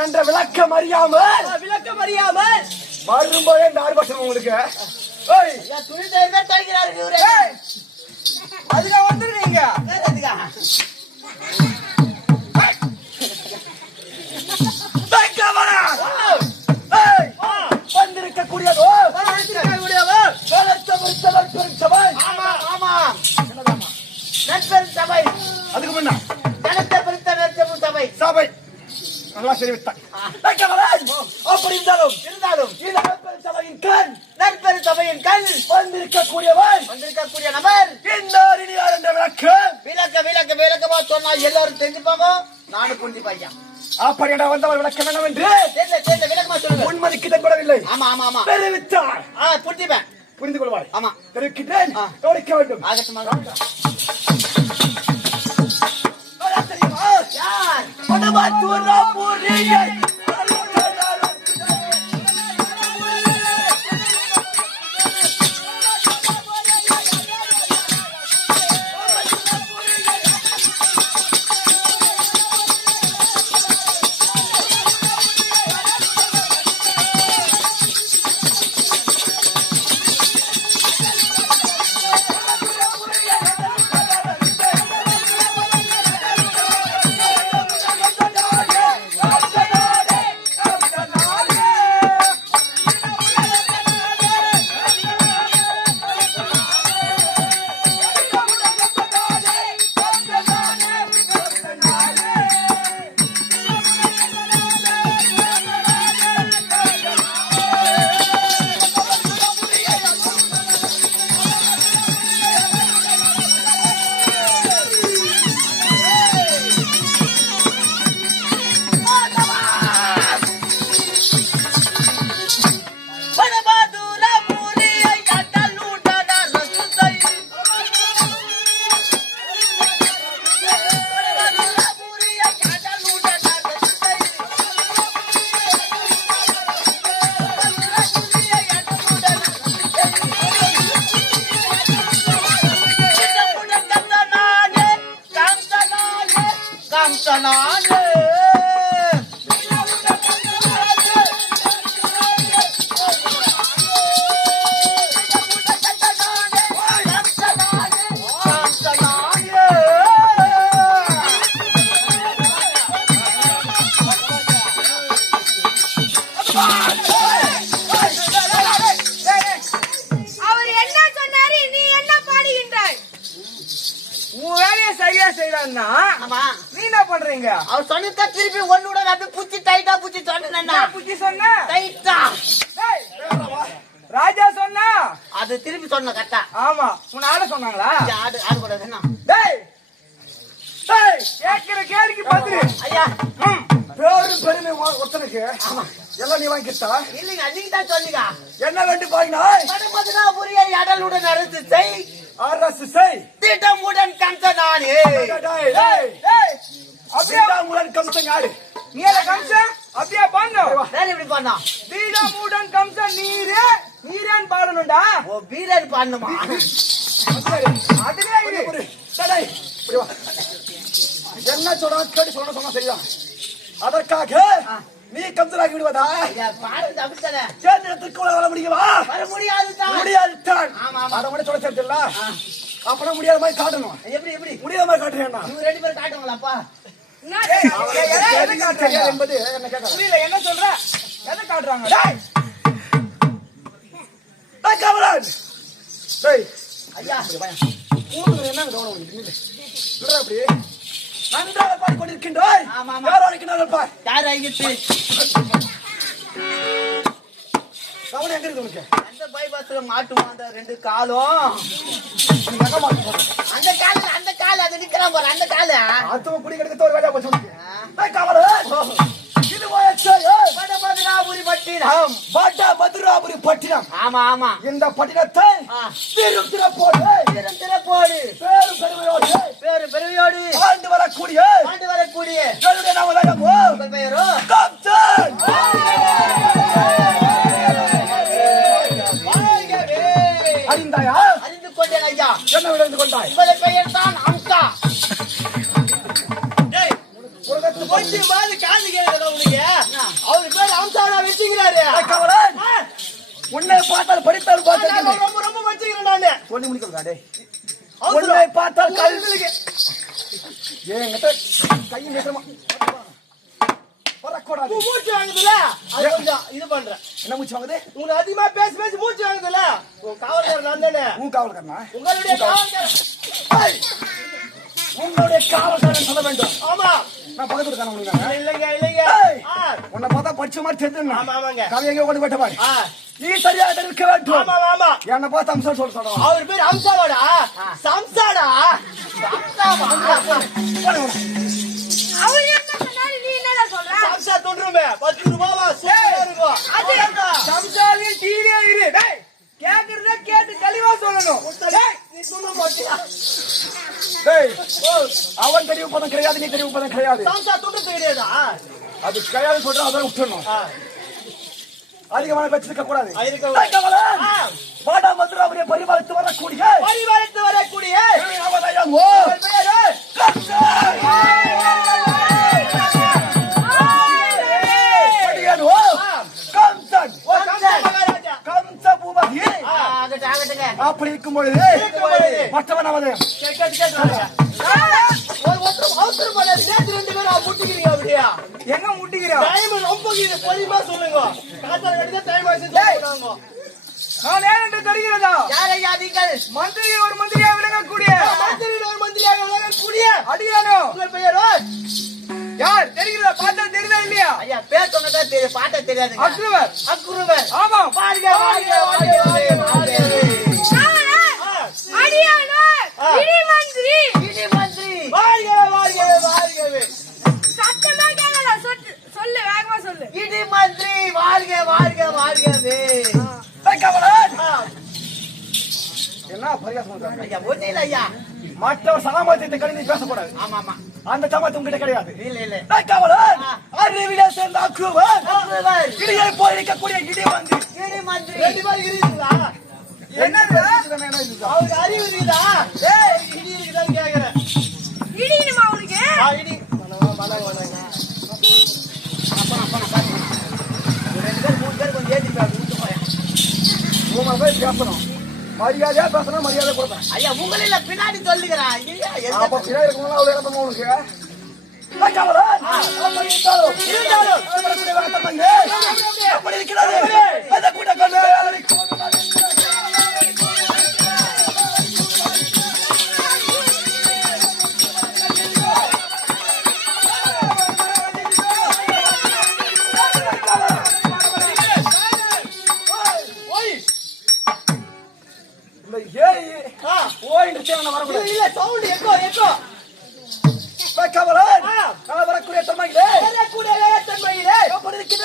என்ற விளக்கம் அறியாமல் வரும்போதே இந்த ஆர்ப்பாட்டம் உங்களுக்கு துணி தைக்கிறாரு அதுல வந்துருவீங்க. வந்திருக்கக்கூடியதோ சபை. அதுக்கு முன்ன சபை சபை நல்லா தெரிவித்தார். அப்படி இருந்தாலும் சபையின் கண் நற்பெரு சபையின் கண் வந்திருக்கக்கூடிய நபர் இன்னார் என்ற விளக்கமா சொன்னா எல்லாரும் தெரிஞ்சுப்பாங்க. நானும் புரிஞ்சு பையா அப்படியா வந்தவர் விளக்கம் என்னவென்று விளக்கமா சொல்லுங்க. உண்மதிக்கு தன்படவில்லை. ஆமா ஆமா ஆமா தெரிவித்தார். புரிஞ்சுப்பேன். புரிந்து கொள்வார். ஆமா தெரிவிக்கின்றேன். கவனிக்க வேண்டும். யார் நீ என்ன பண்றீங்க? அவர் சொன்னதா திருப்பி ஒண்ணுடன் அப்படியே புச்சி டைட்டா புச்சி சொன்னா புச்சி சொன்ன டைட்டா ராஜா சொன்னா அது திருப்பி சொன்ன கரெக்டா. ஆமா உன்னை ஆட சொன்னாங்களா? ஆடு கூடாது என்ன? டேய் டேய் கேக்குற கேள்விக்கு பதில் ஐயா. பேரும் பெருமை ஒருத்தனுக்கு. ஆமா எல்லாம் நீ வாங்கிட்டா? இல்லைங்க நீங்க தான் சொன்னீங்க. என்ன ரெண்டு பாய்னாய் படபதனா புரிய அடலுடன் அறுத்து செய் அரசு செய் திட்டமுடன் கம்சனானே. டேய் டேய் டேய் அப்படியே மூடன் கம்சன் யாரு? நீ எல்லாம் கம்சன் அப்படியே பண்ணு. வேற எப்படி பண்ணா? திட்டமுடன் கம்சன் நீரேன் பாடணும்டா. ஓ வீரன் பண்ணுமா? அதுவே இது. டேய் இப்படி வா. என்ன சொல்றான் கேட்டு சொன்னா சரிதான். அதற்காக நீ கம்சனாகி விடுவதா? பாடு தப்பிச்சல கேந்திரத்திற்கு வர முடியுமா? வர முடியாது முடியாது. அதை மட்டும் சொல்ல சேர்த்துல அப்பனா முடியாத மாதிரி காட்டணும். எப்படி எப்படி முடியாத மாதிரி காட்டுறேன். இவங்க ரெண்டு பேரும் காட்டுவாங்களாப்பா? என்பது என்ன கேட்க புரியல. என்ன சொல்ற? எதை காட்டுறாங்க? ஐயா என்ன கவனம் அப்படி நன்றாக பாடி கொண்டிருக்கின்றாய். யார் அழைக்கிறார்கள்? யார் ஆகிட்டு கவனம் எங்க இருக்கு உனக்கு? அந்த பைபாஸ்ல மாட்டுமா அந்த ரெண்டு காலும்? அந்த கால அது நிக்கிறான் பாரு அந்த கால அத்தவ குடி கெடுக்க ஒரு வேலையா போச்சு. கவலை இது போயாச்சு. பட்டினம். வட மதுராபுரி பட்டினம். ஆமா ஆமா. இந்த பட்டினத்தை திருத்திரப்போடு திருத்திரப்போடு பேரும் பெருமையோடு பெருமையோடு ஆண்டு வரக்கூடிய என்னுடைய நாமதாயம் உங்கள் பெயரோ கம்சன். அறிந்தாயா? அறிந்து கொண்டேன் ஐயா. என்ன விளைந்து கொண்டாய்? உங்கள் பெயர் தான் அம்சா. உலகத்து கொஞ்சம் மாதிரி காது கேட்கல உனக்கு. அவரு பேர் அம்சாடா வச்சுக்கிறாரு. கவலன் உன்னை பார்த்தால் படித்தால் பார்த்தால் ரொம்ப ரொம்ப வச்சுக்கிறேன் நானு. சொல்லி முடிக்கிறதா டேய்? உன்னை பார்த்தால் கல்விக்கு ஏங்கிட்ட கை நிக்கிறமா வரக்கூடாது. மூச்சு வாங்குதுல அது கொஞ்சம் இது பண்றேன். என்ன மூச்சு வாங்குது? உனக்கு அதிகமா பேசி பேசி மூச்சு வாங்குதுல. உன் காவல்காரன் நான் தானே. உன் காவல்காரனா? உங்களுடைய காவல்காரன். ஏய், உன்னுடைய காவல்காரன் சொல்ல வேண்டும். ஆமா. நான் பக்கத்துல இருக்கான உனக்கு. இல்லைங்க இல்லைங்க. உன்னை பார்த்தா படிச்ச மாதிரி தெரியுது. ஆமா ஆமாங்க. கவி எங்க ஓடி போயிட்ட பாரு. நீ சரியாக இருக்க வேண்டும். ஆமா ஆமா. என்ன பார்த்து அம்சா சொல்ல சொல்றான். அவர் பேர் அம்சாவாடா. சம்சாடா. சம்சாவா. அவர் என்ன சொன்னாரு நீ என்னடா சொல்ற? சம்சா தொன்றுமே 10 ரூபாவா சூப்பரா இருக்கும். அது சம்சாரியும் டீலியா இரு. டேய் கேக்குறத கேட்டு தெளிவா சொல்லணும். டேய் நீ சொல்ல மாட்டியா? டேய் அவன் தெரிவு பண்ண கிடையாது, நீ தெரிவு பண்ண கிடையாது. சம்சா தொன்று தெரியாதா? அது கிடையாது சொல்றா, அதான் விட்டுறணும். அதிகமான பேச்சு இருக்க கூடாது. வாடா மதுராபுரியை பரிபாலித்து வரக்கூடிய நாமதாயம் கம்சன். கம்ச பூபதி. அப்படி இருக்கும் பொழுது மற்றவன் நாமதாயம் எங்க முட்டிக்கிறோம்? நான் ஏன் என்று தெரிகிறதா? மந்திரி ஒரு மந்திரியா விளங்கக்கூடிய அடியானோ யார் தெரிகிறதா? பார்த்தா தெரியுதா இல்லையா? அக்ரூவர். ஆமா. அடியானோ இடி மந்திரி சத்தமா கேளடா. சொல்லு வேகமா சொல்லு. இடி மந்திரி வாழ்க வாழ்க வாழ்கவே. என்ன பரிகாசம் பண்றாங்க? ஐயா ஒன்னில ஐயா. மற்றவர் சாமர்த்தியத்தை கணிந்து பேசக்கூடாது. ஆமா ஆமா. அந்த சாமர்த்தியம் உங்ககிட்ட கிடையாது. இல்ல இல்ல. அறிவிலே சேர்ந்த அக்ரூவர் இடியை போய் இருக்கக்கூடிய இடி மந்திரி. இடி மந்திரி ரெண்டு பேர் இருக்குதா? என்னடா? அவருக்கு அறிவு இருக்குதா? ஏய் இடி இருக்குதான்னு கேக்குறேன். இடினுமா உனக்கு? இடி வணங்க. ரெண்டு பேர் மூணு பேர் கொஞ்சம் ஏத்தி விட்டு போறேன். உங்க போய் பேசணும். மரியாதையா பேசணும், மரியாதை கொடுப்பேன். ஐயா உங்களில பின்னாடி சொல்லுகிறேன். அப்ப பின்னாடி இருக்கணும் அவ்வளவு இடத்துல உனக்கு அப்படி இருக்கிறது. அதை கூட கொண்டு இல்ல சவுண்ட் எக்கோ எக்கோ. வரக்கூடிய தன்மையிலே எப்படி இருக்கிறது?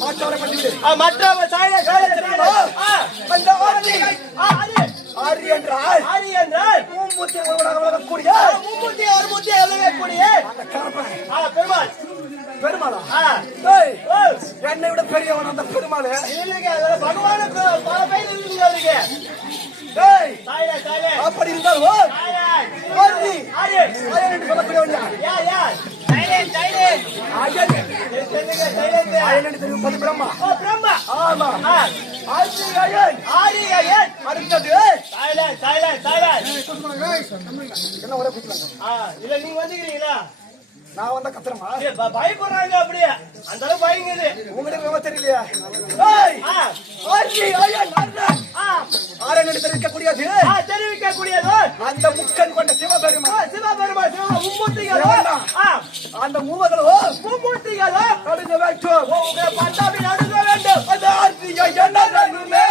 மாற்றவரை பண்ணிவிடு. மற்றவ சாயல அந்த ஆரி என்றால் ஆரி என்றால் மூமுத்தி ஒருவனாக விளங்கக்கூடிய மும்மூர்த்தி ஒரு மூர்த்தி எழுதக்கூடிய அந்த கருப்பன் பெருமாள். பெருமாளா? ஏய், என்னை விட பெரியவன் அந்த பெருமாள். பகவானுக்கு பல பேர் இருக்குங்க அவருக்கு. அப்படி இருந்தால் சொல்லக்கூடியவன் யார்? பிரம்மா. ஆமா, அடுத்தது என்ன ஒரே குத்துறாங்க. இல்ல நீங்க வந்துக்கிறீங்களா? நான் வந்தா கத்துறமா? பயப்படுறாங்க அப்படியே, அந்த அளவு பயங்குது. உங்களுக்கு தெரியலையா? தெரிவிக்கக்கூடியது தெரிவிக்கக்கூடியது அந்த முக்கன் கொண்ட சிவபெருமான். சிவபெருமான் மும்மூர்த்திகளோ அந்த மூவர்களோ மும்மூர்த்திகளோ நடுங்க வேண்டும். பட்டாபி நடுங்க வேண்டும். அந்த ஆர்த்தியை என்ன நடுமே?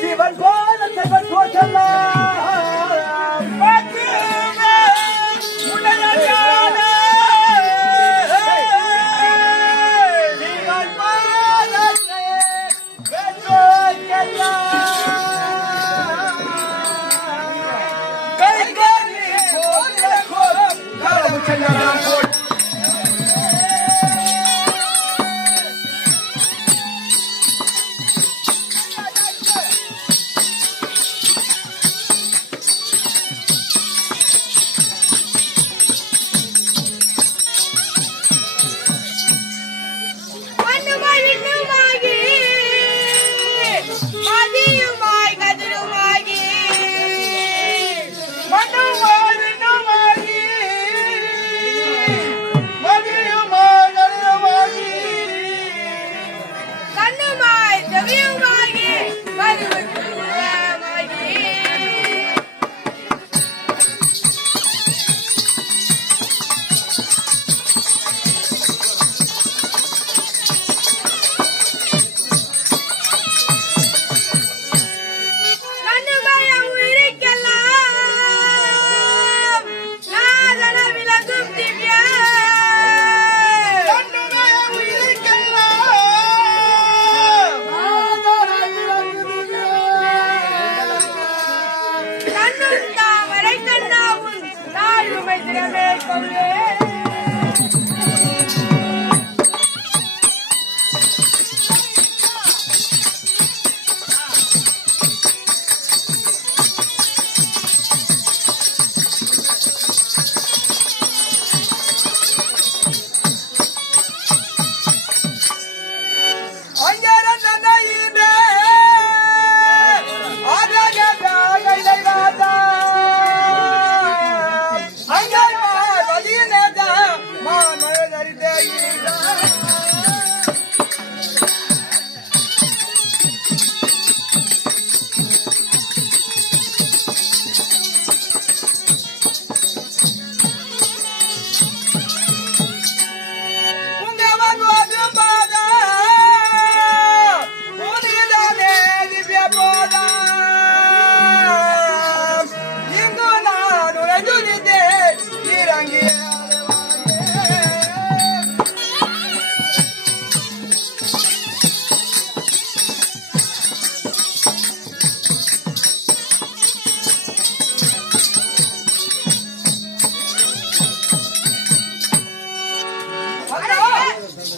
சிவன் போல சிவன்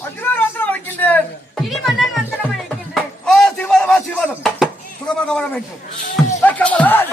அக்னிஹோத்திரம் வைக்கின்றேன். இடிமன்னன் வந்தனம் அழைக்கின்றேன். ஆசீர்வாதம் ஆசீர்வாதம் சுகமாக வர வேண்டும். கமலன்